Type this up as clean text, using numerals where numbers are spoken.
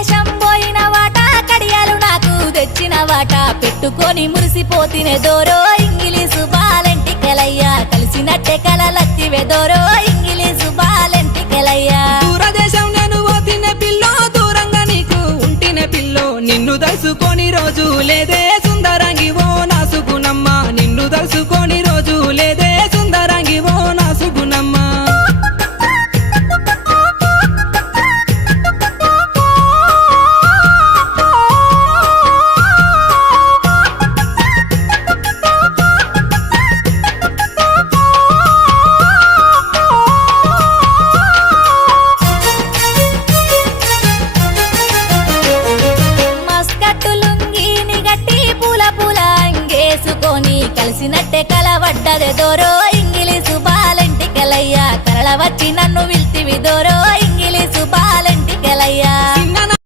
దూరదేశం పోయిన వాట కడియాలు నాకు తెచ్చిన వాట పెట్టుకొని మురిసిపోతినే దోరో ఇంగిలీసు బాలెంటికెలయ్యా కలిసినట్టే కలలత్తివే దోరో ఇంగిలీసు బాలెంటికెలయ్యా దూరదేశం నేను పోతిన పిల్లో దూరంగా నీకు ఉంటిన పిల్లో నిన్ను దలుసుకొని రోజు లేదే సుందరంగి ఓ నా సుగుణమ్మ నిన్ను దలుసుకొని రోజు లేదే సుందరంగి ఓ నా సుగుణమ్మ కలిసినట్టే కలవడ్డదే దోరో ఇంగిలీసు బాలెంటికెలయ్యా కరళ వచ్చి నన్ను విల్తివి దోరో ఇంగిలీసు బాల